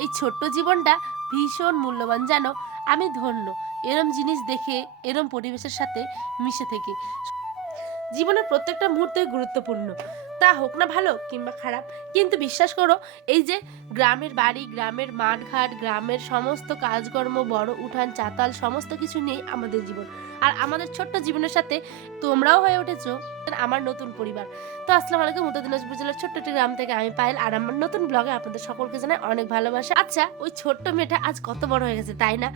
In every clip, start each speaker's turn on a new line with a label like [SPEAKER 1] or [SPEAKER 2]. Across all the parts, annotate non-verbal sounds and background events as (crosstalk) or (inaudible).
[SPEAKER 1] এই ছোট্ট জীবনটা ভীষণ মূল্যবান, জানো? আমি ধন্য। এরম জিনিস দেখে, এরম পরিবেশের সাথে মিশে থেকে। জীবনের প্রত্যেকটা মুহূর্তই গুরুত্বপূর্ণ। তা হোক না ভালো কিংবা খারাপ, কিন্তু বিশ্বাস করো, এই যে গ্রামের বাড়ি, গ্রামের মাঠঘাট, গ্রামের সমস্ত কাজকর্ম, বড় উঠান, চাতাল, সমস্ত কিছু নিয়েই আমাদের জীবন। আর আমাদের ছোট্ট জীবনের সাথে তোমরাও হয়ে উঠেছো আমার নতুন পরিবার। তো আসসালামু আলাইকুম, উত্তর দিনাজপুর জেলার ছোট্ট একটি গ্রাম থেকে আমি পায়েল, আর আমার নতুন ব্লগে আপনাদের সকলকে জানাই অনেক ভালোবাসা। আচ্ছা ওই ছোট্ট মেয়েটা আজ কত বড় হয়ে গেছে, তাই না?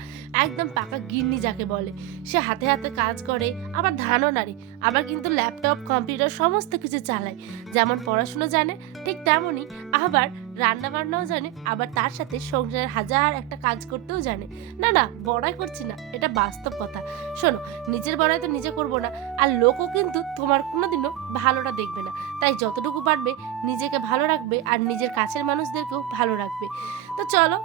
[SPEAKER 1] একদম পাকা গিন্নি যাকে বলে। সে হাতে হাতে কাজ করে, আবার ধানও নাড়ে, আবার কিন্তু ল্যাপটপ, কম্পিউটার, সমস্ত কিছু চালায়। যেমন পড়াশুনো জানে ঠিক তেমনই আবার রান্না বান্নাও জানে, আবার তার সাথে সংসারের হাজার একটা কাজ করতেও জানে। না না, বড়াই করছি না, এটা বাস্তব কথা। শোনো, নিজের বড়াই তো নিজে করব না, আর লোকও কিন্তু তোমার কোনোদিনও ভালোটা দেখবে না। তাই যতটুকু পারবে, নিজেকে ভালো রাখবে, আর নিজের কাছের মানুষদেরকেও ভালো রাখবে। তো চলো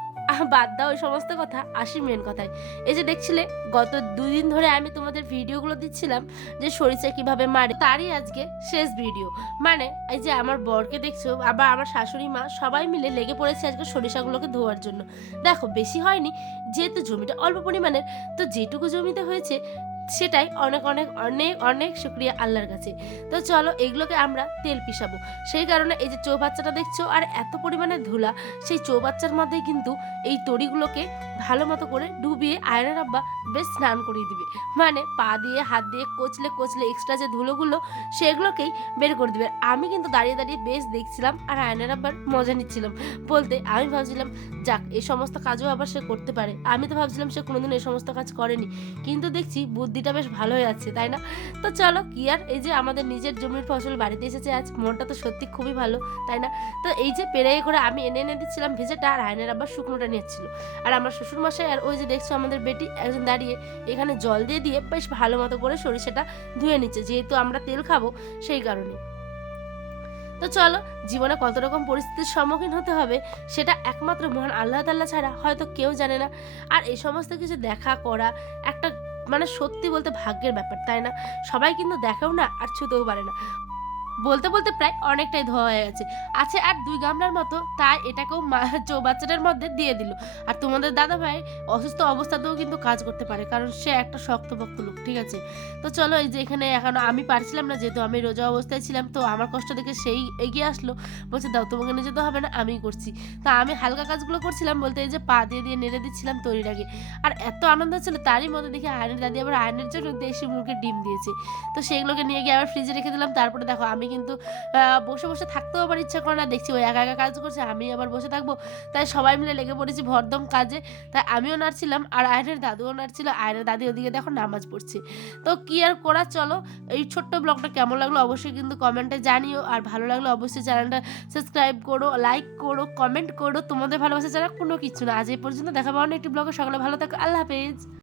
[SPEAKER 1] বাদ দাও ওই সমস্ত কথা, আসি মেন কথায়। এই যে দেখছিলে, গত দুই দিন ধরে আমি তোমাদের ভিডিওগুলো দিচ্ছিলাম, যে সরিষা কীভাবে মারে, তারই আজকে শেষ ভিডিও। মানে এই যে আমার বরকে দেখছ, আবার আমার শাশুড়ি মা সবাই মিলে লেগে পড়েছে আজকে সরিষাগুলোকে ধোয়ার জন্য। দেখো, বেশি হয়নি, যেহেতু জমিটা অল্প পরিমাণের, তো যেটুকু জমিতে হয়েছে সেটাই অনেক অনেক অনেক অনেক শুক্রিয়া আল্লাহর কাছে। তো চলো এগুলোকে আমরা তেল পিসাবো সেই কারণে এই যে চৌবাচ্চাটা দেখছ, আর এত পরিমাণে ধুলা, সেই চৌবাচ্চার মধ্যে কিন্তু এই তরিগুলোকে ভালো মতো করে ডুবিয়ে আয়নের আব্বা বেশ স্নান করিয়ে দিবে। মানে পা দিয়ে, হাত দিয়ে কচলে কচলে এক্সট্রা যে ধুলোগুলো, সেগুলোকেই বের করে দিবে। আমি কিন্তু দাঁড়িয়ে দাঁড়িয়ে বেশ দেখছিলাম আর আয়নের আব্বার মজা নিচ্ছিলাম। বলতে আমি ভাবছিলাম, যাক এই সমস্ত কাজও আবার সে করতে পারে। আমি তো ভাবছিলাম সে কোনোদিন এই সমস্ত কাজ করেনি। কিন্তু দেখছি বুদ্ধিটা বেশ ভালো হয়ে যাচ্ছে তাই না? তো চলো, কি আর? এই যে আমাদের নিজের জমির ফসল বাড়িতে এসেছে আজ, মনটা তো সত্যি খুবই ভালো, তাই না? তো এই যে পেরেই করে আমি এনে এনে দিচ্ছিলাম ভেজেটা আর আয়নের আবার শুকনোটা নিচ্ছিল আর আমার শ্বশুর মশাই আর ওই যে দেখছ আমাদের বেটি একজন দাঁড়িয়ে এখানে জল দিয়ে দিয়ে বেশ ভালো মতো করে সরিষাটা ধুয়ে নিচ্ছে, যেহেতু আমরা তেল খাব সেই কারণে। তো চলো, জীবনে কত রকম পরিস্থিতির সম্মুখীন হতে হবে সেটা একমাত্র মহান আল্লাহ তাল্লাহ ছাড়া হয়তো কেউ জানে না। আর এই সমস্ত কিছু দেখা, করা, একটা মানে সত্যি বলতে ভাগ্যের ব্যাপার, তাই না? সবাই কিন্তু দেখেও না আর ছুতেও পারে না। বলতে বলতে প্রায় অনেকটাই ধোয়া হয়ে গেছে। আছে আর দুই গামলার মতো তাই এটাকেও (laughs) চৌবাচ্চাটার মধ্যে দিয়ে দিল। আর তোমাদের দাদা ভাই অসুস্থ অবস্থাতেও কিন্তু কাজ করতে পারে, কারণ সে একটা শক্তপোক্ত লোক, ঠিক আছে? তো চলো, এই যে এখানে এখন আমি পারছিলাম না, যেহেতু আমি রোজা অবস্থায় ছিলাম, তো আমার কষ্ট দেখে সেই এগিয়ে আসলো। বলছে, দাও, তোমাকে নিয়ে যেতে হবে না, আমিই করছি। তা আমি হালকা কাজগুলো করছিলাম বলতে, এই যে পা দিয়ে দিয়ে নেড়ে দিচ্ছিলাম তৈরির আগে। আর এত আনন্দ ছিল, তারই মধ্যে দেখি আয়নের দাদি আবার আয়নের জন্য দেশি মুরগির ডিম দিয়েছে। তো সেগুলোকে নিয়ে গিয়ে আবার ফ্রিজে রেখে দিলাম। তারপরে দেখো, আমি কিন্তু বসে বসে থাকতেও আবার ইচ্ছা করে না। দেখছি ওই একা একা কাজ করছে, আমি আবার বসে থাকব। তাই সবাই মিলে লেগে পড়েছি ভরদম কাজে। তাই আমিও নাড়ছিলাম আর আয়নের দাদুও নাড়ছিল। আয়নের দাদি ওদিকে দেখো নামাজ পড়ছে। তো কি আর করা চলো? এই ছোট্ট ব্লগটা কেমন লাগল অবশ্যই কিন্তু কমেন্টে জানিও। আর ভালো লাগলে অবশ্যই চ্যানেলটা সাবস্ক্রাইব করো, লাইক করো, কমেন্ট করো। তোমাদের ভালোবাসা ছাড়া কোনো কিছু না। আজ এই পর্যন্ত দেখা না একটি ব্লগে। সকালে ভালো থাকো। আল্লাহ হাফেজ।